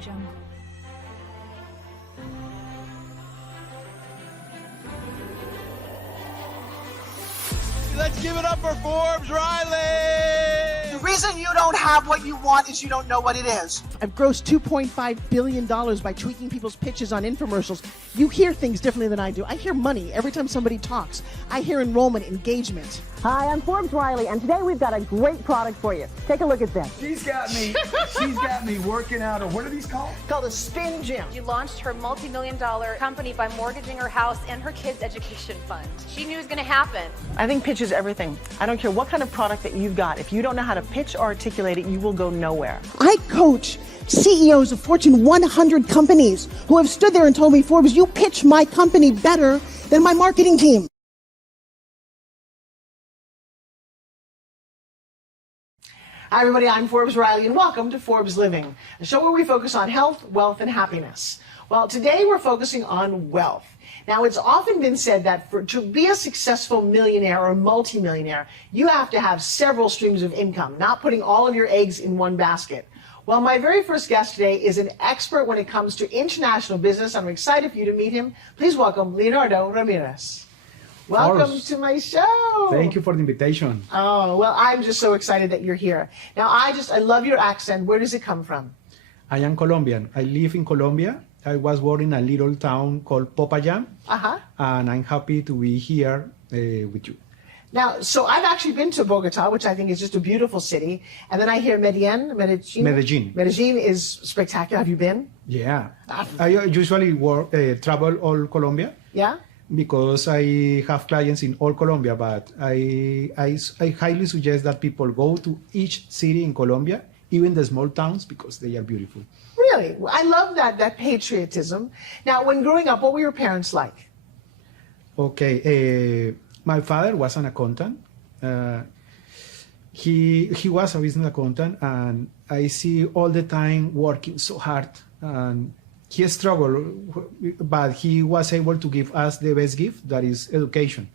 Jungle. Let's give it up for Forbes Riley! The reason you don't have what you want is you don't know what it is. I've grossed $2.5 billion by tweaking people's pitches on infomercials. You hear things differently than I do. I hear money every time somebody talks. I hear enrollment, engagement. Hi, I'm Forbes Riley, and today we've got a great product for you. Take a look at this. She's got me working out, or what are these called? It's called a spin gym. She launched her multi-million-dollar company by mortgaging her house and her kids' education fund. She knew it was going to happen. I think pitch is everything. I don't care what kind of product that you've got. If you don't know how to pitch or articulate it, you will go nowhere. I coach CEOs of Fortune 100 companies who have stood there and told me, Forbes, you pitch my company better than my marketing team. Hi, everybody. I'm Forbes Riley, and welcome to Forbes Living, a show where we focus on health, wealth, and happiness. Well, today we're focusing on wealth. Now, it's often been said that to be a successful millionaire or multimillionaire, you have to have several streams of income, not putting all of your eggs in one basket. Well, my very first guest today is an expert when it comes to international business. I'm excited for you to meet him. Please welcome Leonardo Ramírez. Welcome to my show. Thank you for the invitation. Oh, well, I'm just so excited that you're here. Now, I love your accent. Where does it come from? I am Colombian. I live in Colombia. I was born in a little town called Popayán, and I'm happy to be here with you. Now, so I've actually been to Bogota, which I think is just a beautiful city, and then I hear Medellin. Medellin is spectacular. Have you been? Yeah. I usually travel all Colombia. Yeah? Because I have clients in all Colombia, but I highly suggest that people go to each city in Colombia, even the small towns, because they are beautiful. Really? I love that patriotism. Now, when growing up, what were your parents like? Okay, my father was an accountant. He was a business accountant, and I see all the time working so hard, and he struggled, but he was able to give us the best gift, that is education.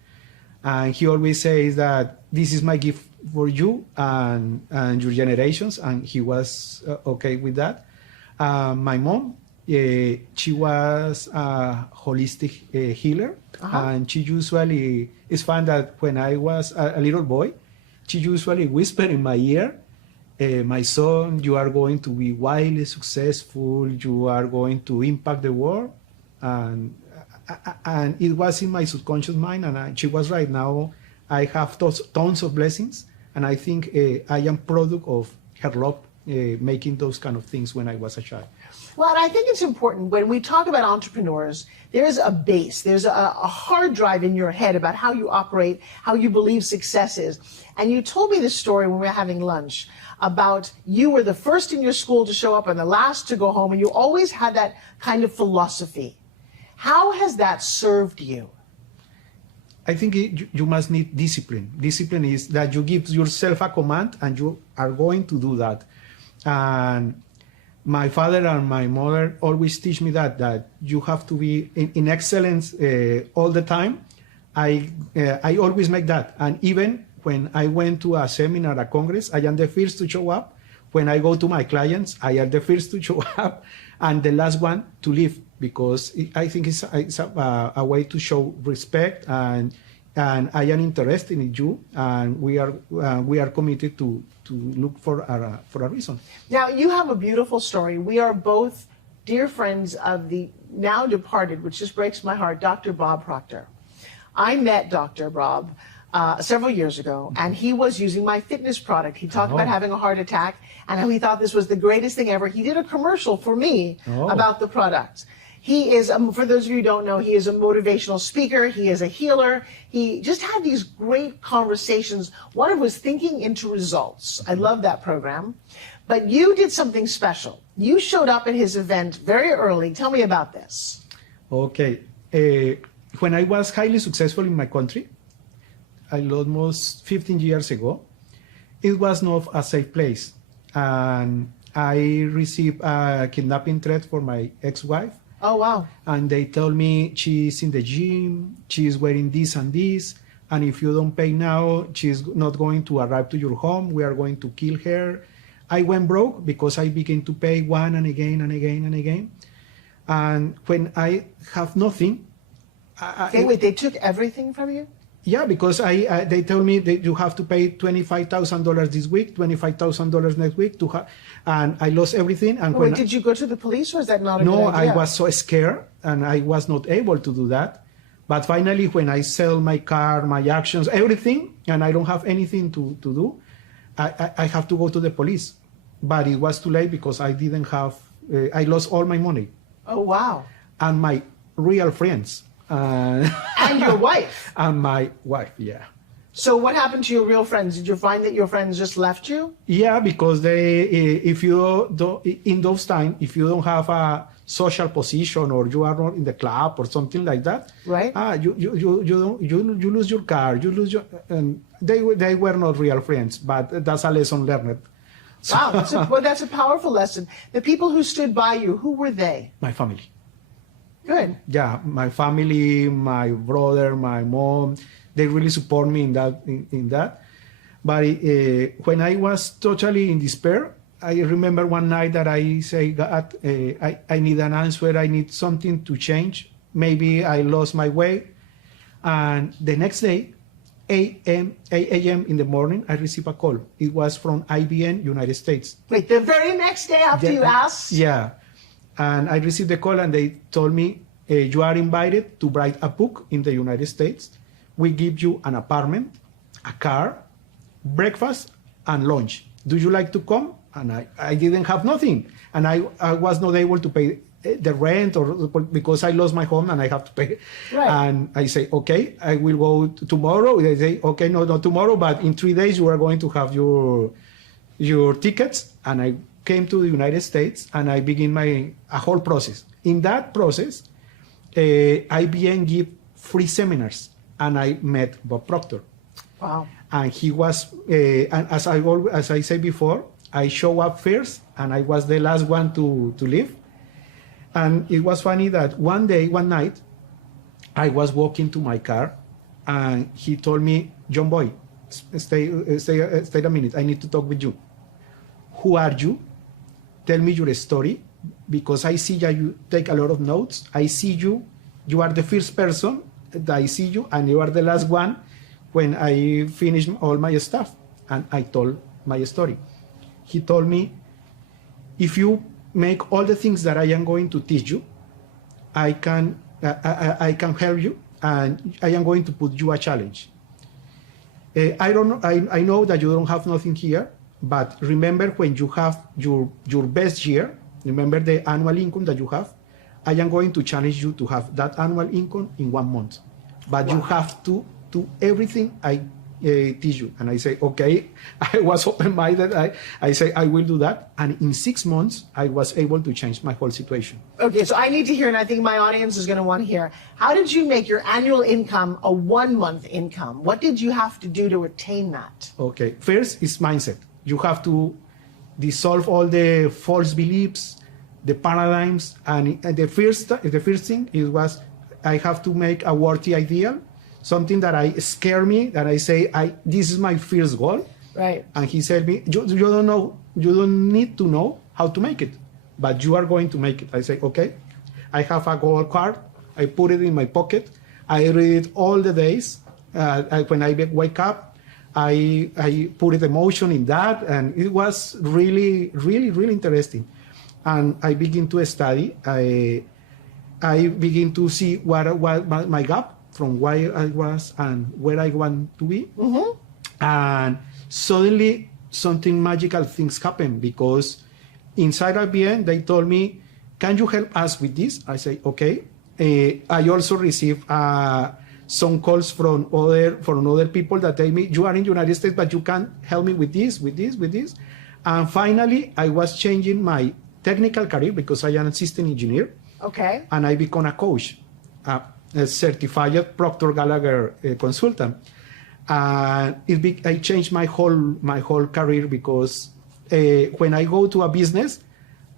And he always says that this is my gift for you and your generations, and he was okay with that. My mom, she was a holistic healer, and she usually, it's fun that when I was a little boy, she usually whispered in my ear, my son, you are going to be wildly successful, you are going to impact the world. And it was in my subconscious mind, and she was right. Now I have tons of blessings, and I think I am product of her love, making those kind of things when I was a child. Well, and I think it's important when we talk about entrepreneurs, there's a base, there's a hard drive in your head about how you operate, how you believe success is. And you told me this story when we were having lunch about you were the first in your school to show up and the last to go home, and you always had that kind of philosophy. How has that served you? I think you must need discipline. Discipline is that you give yourself a command and you are going to do that. And my father and my mother always teach me that you have to be in excellence all the time. I always make that. And even when I went to a seminar, a congress, I am the first to show up. When I go to my clients, I am the first to show up and the last one to leave, because I think it's a way to show respect, and I am interested in you, and we are committed to look for a reason. Now, you have a beautiful story. We are both dear friends of the now departed, which just breaks my heart, Dr. Bob Proctor. I met Dr. Bob several years ago, and he was using my fitness product. He talked about having a heart attack and how he thought this was the greatest thing ever. He did a commercial for me about the product. He is, for those of you who don't know, he is a motivational speaker. He is a healer. He just had these great conversations. One of was thinking into results. I love that program. But you did something special. You showed up at his event very early. Tell me about this. Okay. When I was highly successful in my country, almost 15 years ago, it was not a safe place. And I received a kidnapping threat for my ex-wife. Oh, wow. And they told me she's in the gym, she's wearing this and this, and if you don't pay now, she's not going to arrive to your home, we are going to kill her. I went broke because I began to pay one and again and again and again. And when I have nothing, Wait, they took everything from you? yeah, because they told me that you have to pay $25,000 this week, $25,000 next week, and I lost everything. And Wait, did you go to the police, or is that not a no, good idea? I was so scared, and I was not able to do that. But finally, when I sell my car, my actions, everything, and I don't have anything to do, I have to go to the police. But it was too late because I didn't have, I lost all my money. Oh, wow. And my real friends. And your wife. And my wife, yeah. So what happened to your real friends? Did you find that your friends just left you? Yeah, because if you don't, in those times, if you don't have a social position or you are not in the club or something like that, right? You lose your car, you lose your, and they were not real friends, but that's a lesson learned. So, Wow, that's a powerful lesson. The people who stood by you, who were they? my family. Good. Yeah, my family, my brother, my mom, they really support me in that. But when I was totally in despair, I remember one night that I say, God, I need an answer. I need something to change. Maybe I lost my way. And the next day, 8 a.m. in the morning, I received a call. It was from IBM, United States. Wait, the very next day after you asked? Yeah. And I received the call and they told me, you are invited to write a book in the United States. We give you an apartment, a car, breakfast, and lunch. Do you like to come? And I didn't have nothing. And I was not able to pay the rent or because I lost my home and I have to pay. Right. And I say, okay, I will go tomorrow. They say, okay, no, not tomorrow, but in 3 days you are going to have your tickets. And I came to the United States and I begin a whole process. In that process, IBM give free seminars and I met Bob Proctor. Wow. And he was, and as I said before, I show up first and I was the last one to leave. And it was funny that one night, I was walking to my car and he told me, John Boy, stay a minute, I need to talk with you. Who are you? Tell me your story, because I see that you take a lot of notes. I see you are the first person that I see you, and you are the last one when I finish all my stuff. And I told my story. He told me, if you make all the things that I am going to teach you, I can help you, and I am going to put you a challenge. I know that you don't have nothing here, but remember when you have your best year, remember the annual income that you have, I am going to challenge you to have that annual income in 1 month. But you have to do everything I teach you. And I say, okay, I was open-minded. I say, I will do that. And in 6 months, I was able to change my whole situation. Okay, so I need to hear, and I think my audience is going to want to hear, how did you make your annual income a 1 month income? What did you have to do to attain that? Okay, first is mindset. You have to dissolve all the false beliefs, the paradigms, and the first thing was I have to make a worthy ideal, something that scare me, that I say this is my first goal. Right. And he said me, you don't know, you don't need to know how to make it, but you are going to make it. I say, okay. I have a goal card. I put it in my pocket. I read it all the days. When I wake up, I put emotion in that, and it was really, really, really interesting. And I begin to study. I begin to see what my gap from where I was and where I want to be. Mm-hmm. And suddenly, something magical things happen, because inside IBM, they told me, can you help us with this? I say, okay. I also received some calls from other people that tell me, you are in the United States, but you can't help me with this. And finally, I was changing my technical career because I am a system engineer. Okay. And I become a coach, a certified Proctor Gallagher consultant. And I changed my whole career, because when I go to a business,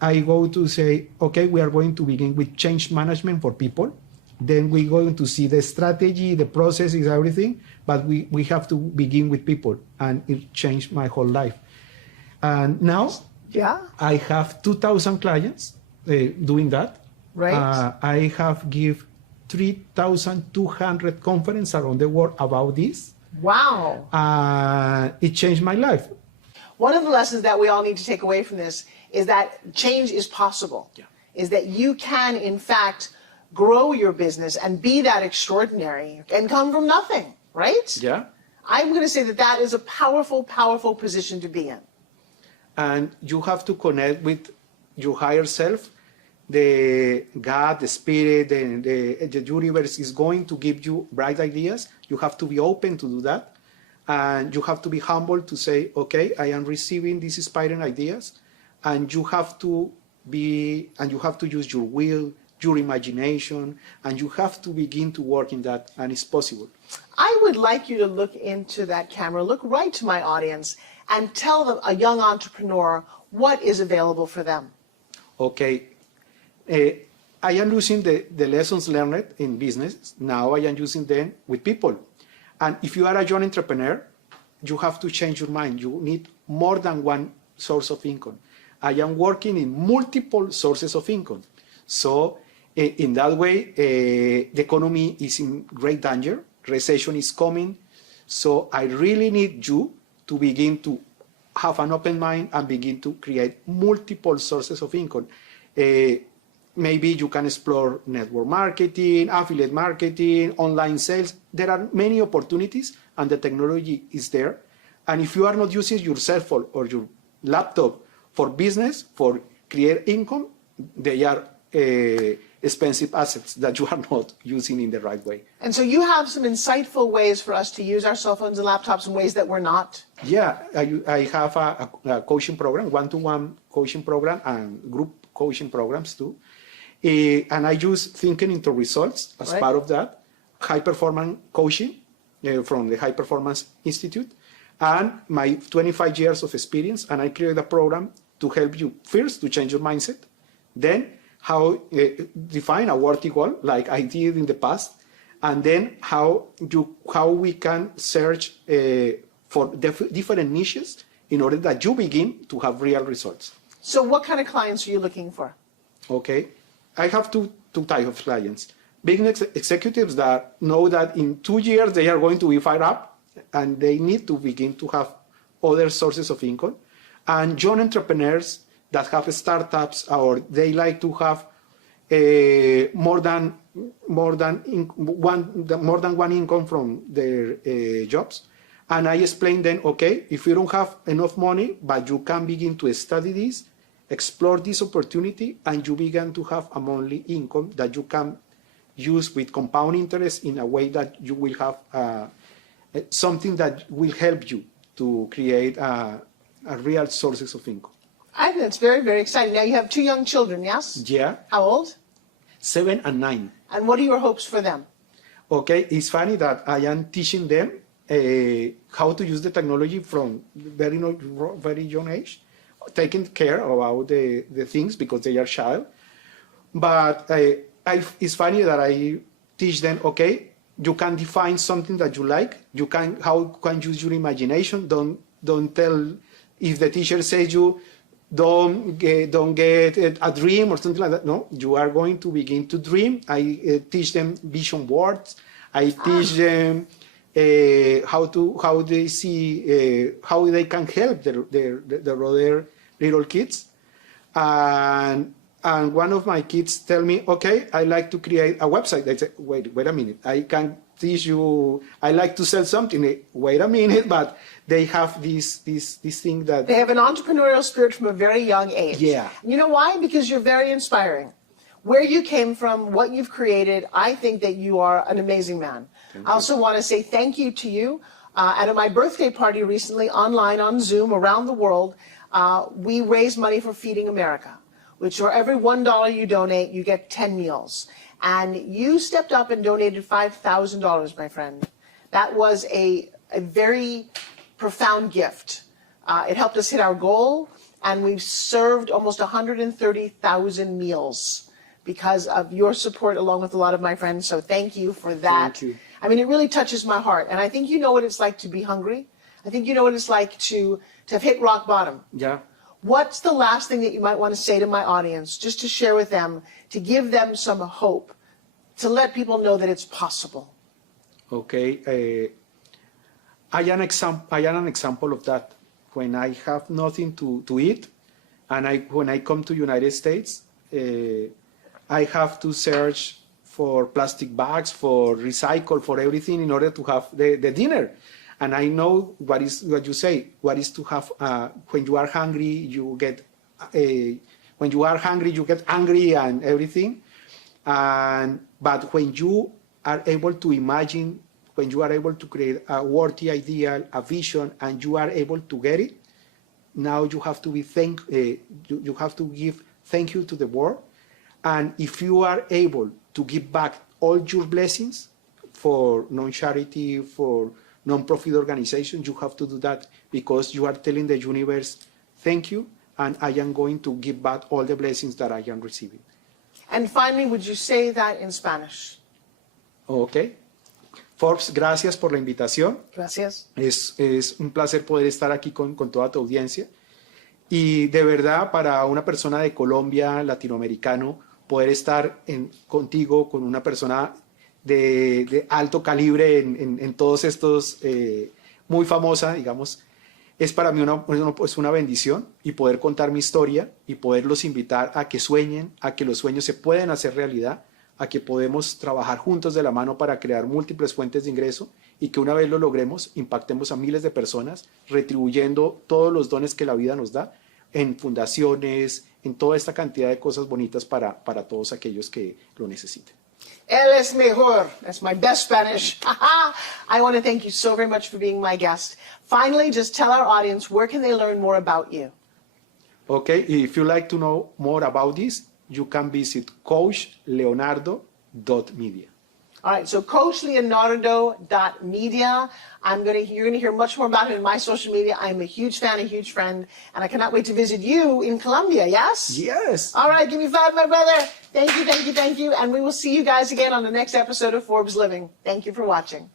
I go to say, okay, we are going to begin with change management for people. Then we're going to see the strategy, the processes, everything, but we have to begin with people, and it changed my whole life. And now Yeah. I have 2,000 clients doing that. Right. I have give 3,200 conferences around the world about this. Wow. It changed my life. One of the lessons that we all need to take away from this is that change is possible. Yeah. Is that you can, in fact, grow your business and be that extraordinary and come from nothing, right? Yeah. I'm going to say that that is a powerful, powerful position to be in. And you have to connect with your higher self. The God, the spirit, the universe is going to give you bright ideas. You have to be open to do that. And you have to be humble to say, okay, I am receiving these inspiring ideas. And you have to use your will, your imagination, and you have to begin to work in that, and it's possible. I would like you to look into that camera, look right to my audience, and tell them, a young entrepreneur, what is available for them. Okay. I am using the lessons learned in business. Now I am using them with people. And if you are a young entrepreneur, you have to change your mind. You need more than one source of income. I am working in multiple sources of income. So in that way, the economy is in great danger. Recession is coming. So I really need you to begin to have an open mind and begin to create multiple sources of income. Maybe you can explore network marketing, affiliate marketing, online sales. There are many opportunities and the technology is there. And if you are not using your cell phone or your laptop for business, for create income, they are expensive assets that you are not using in the right way. And so you have some insightful ways for us to use our cell phones and laptops in ways that we're not. Yeah, I have a coaching program, one-to-one coaching program and group coaching programs too. And I use thinking into results as Right. part of that, high performance coaching from the High Performance Institute, and my 25 years of experience. And I created a program to help you first to change your mindset, then how define a worthy goal like I did in the past, and then how we can search for different niches in order that you begin to have real results. So what kind of clients are you looking for? Okay, I have two types of clients. Business executives that know that in 2 years they are going to be fired up and they need to begin to have other sources of income. And young entrepreneurs that have startups or they like to have more than one income from their jobs. And I explain them, okay, if you don't have enough money, but you can begin to study this, explore this opportunity, and you begin to have a monthly income that you can use with compound interest in a way that you will have something that will help you to create a real sources of income. I think that's very, very exciting. Now you have 2 young children, yes? Yeah, How old? 7 and 9. And what are your hopes for them? Okay, it's funny that I am teaching them how to use the technology from very young age, taking care about the things because they are child. But it's funny that I teach them, okay, you can define something that you like. How can use your imagination. Don't tell if the teacher says you don't get a dream or something like that. No, you are going to begin to dream. I teach them vision boards. I teach them how they see how they can help their other little kids. And one of my kids tell me, okay, I like to create a website. They say, wait a minute, I can teach you, I like to sell something. Wait a minute, but they have this thing that... They have an entrepreneurial spirit from a very young age. Yeah. You know why? Because you're very inspiring. Where you came from, what you've created, I think that you are an amazing man. I also want to say thank you to you. At my birthday party recently, online on Zoom around the world, we raised money for Feeding America, which for every $1 you donate, you get 10 meals. And you stepped up and donated $5,000, my friend. That was a very profound gift. It helped us hit our goal, and we've served almost 130,000 meals because of your support along with a lot of my friends. So thank you for that. Thank you. I mean, it really touches my heart. And I think you know what it's like to be hungry. I think you know what it's like to have hit rock bottom. Yeah. What's the last thing that you might want to say to my audience, just to share with them, to give them some hope, to let people know that it's possible? Okay. I am an example of that. When I have nothing to eat, and when I come to United States, I have to search for plastic bags, for recycle, for everything in order to have the dinner. And I know what you say. What is to have when you are hungry, you get when you are hungry, you get angry and everything. But when you are able to imagine, when you are able to create a worthy ideal, a vision, and you are able to get it, now you have to be you have to give thank you to the world. And if you are able to give back all your blessings for non-charity, for non-profit organizations, you have to do that because you are telling the universe, thank you, and I am going to give back all the blessings that I am receiving. And finally, would you say that in Spanish? Okay. Forbes, gracias por la invitación. Gracias. Es un placer poder estar aquí con toda tu audiencia. Y de verdad, para una persona de Colombia, latinoamericano, poder estar contigo, con una persona de alto calibre en todos estos, muy famosa, digamos, es para mí una bendición, y poder contar mi historia y poderlos invitar a que sueñen, a que los sueños se pueden hacer realidad, a que podemos trabajar juntos de la mano para crear múltiples fuentes de ingreso y que una vez lo logremos, impactemos a miles de personas, retribuyendo todos los dones que la vida nos da en fundaciones, en toda esta cantidad de cosas bonitas para todos aquellos que lo necesiten. Él es mejor. That's my best Spanish. I want to thank you so very much for being my guest. Finally, just tell our audience, where can they learn more about you? Okay, if you like to know more about this, you can visit coachleonardo.media. All right, so coachleonardo.media. You're going to hear much more about him in my social media. I'm a huge fan, a huge friend, and I cannot wait to visit you in Colombia, yes? Yes. All right, give me 5, my brother. Thank you, thank you, thank you. And we will see you guys again on the next episode of Forbes Living. Thank you for watching.